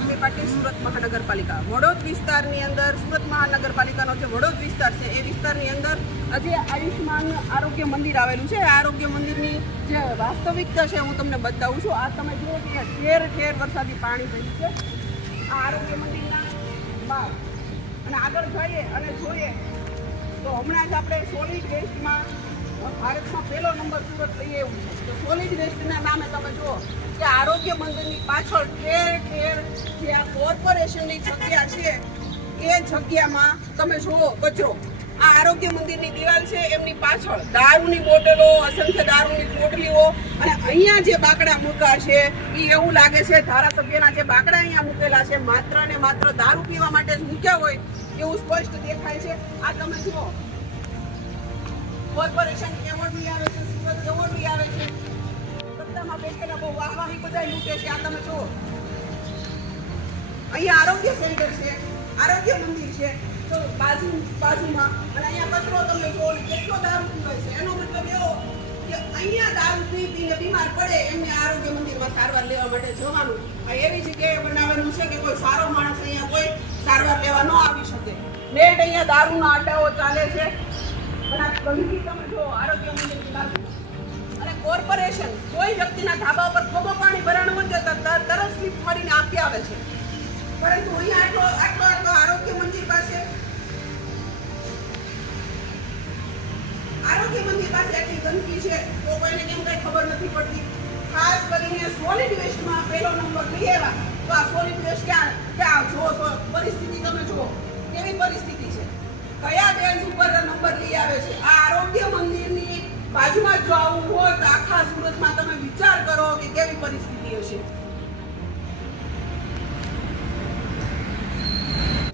વાઘમી પાટીલ, સુરત મહાનગરપાલિકા. વડોદ વિસ્તારની અંદર સુરત મહાનગરપાલિકાનો જે વડોદ વિસ્તાર છે એ વિસ્તારની અંદર આજે આયુષ્માન આરોગ્ય મંદિર આવેલું છે. આ આરોગ્ય મંદિરની જે વાસ્તવિકતા છે હું તમને બતાવું છું. આ તમે જુઓ કે ઠેર ઠેર વરસાદી પાણી થયું છે આ આરોગ્ય મંદિરના બહાર. અને આગળ જઈએ અને જોઈએ તો હમણાં જ આપણે સોલિડ વેસ્ટમાં ભારતમાં પહેલો નંબર સુરત લઈએ એવું છે. તો સોલિડ વેસ્ટના નામે તમે જુઓ કે આરોગ્ય મંદિરની પાછળ ઠેર ઠેર જે આ કોર્પોરેશનની જગ્યા છે એ જગ્યામાં તમે જુઓ કચરો. આ આરોગ્ય મંદિરની દિવાલ છે એમની પાછળ દારૂની બોટલો, અસંખ્ય દારૂની પોટલીઓ, અને અહીંયા જે બાકડા મૂકા છે એ એવું લાગે છે ધારાસભ્યના જે બાકડા અહીંયા મૂકેલા છે માત્ર ને માત્ર દારૂ પીવા માટે જ મૂક્યા હોય એવું સ્પષ્ટ દેખાય છે. આ તમે જુઓ કોર્પોરેશન એવોર્ડ બી આવે છે, સુરત એવોર્ડ બી આવે છે. સત્તામાં બેઠેલા બહુ વાહવાહી બધા લૂંટે છે. આ તમે જુઓ અહીંયા આરોગ્ય સેન્ટર છે, આરોગ્ય મંદિર છે તો બાજુમાં, અને અહીંયા કચરો તમે જુઓ કેટલો દારૂ પીવાય છે. એનો મતલબ એવો કે અહીંયા દારૂ પીને બીમાર પડે એમને આરોગ્ય મંદિરમાં સારવાર લેવા માટે જવાનું. આ એવી જગ્યાએ બનાવેલું છે કે કોઈ સારો માણસ અહીંયા કોઈ સારવાર લેવા ન આવી શકે. નેટ અહીંયા દારૂના આડાઓ ચાલે છે. અને આ ગંદકી તમે જુઓ આરોગ્ય મંદિરની બાજુમાં. અને કોર્પોરેશન કોઈ વ્યક્તિના ધાબા પર ખોબો પાણી ભરાણું હોય તો તરત સ્લીપ મારીને આપી આવે છે. પરંતુ અહીંયા આટલો આરોગ્ય મંદિર પાસે આટલી ગંદકી છે તો કોઈને કેમ કઈ ખબર નથી પડતી. ખાસ કરીને સોલિડ વેસ્ટમાં પહેલો નંબર લઈ આવ્યા તો આ સોલિડ વેસ્ટ ક્યાં જો પરિસ્થિતિ તમે જુઓ કેવી પરિસ્થિતિ છે, કયા બેન્ચ ઉપર નંબર લઈ આવે છે. આ આરોગ્ય મંદિરની બાજુમાં જો આવું હોય તો આખા સુરતમાં તમે વિચાર કરો કે કેવી પરિસ્થિતિ હશે.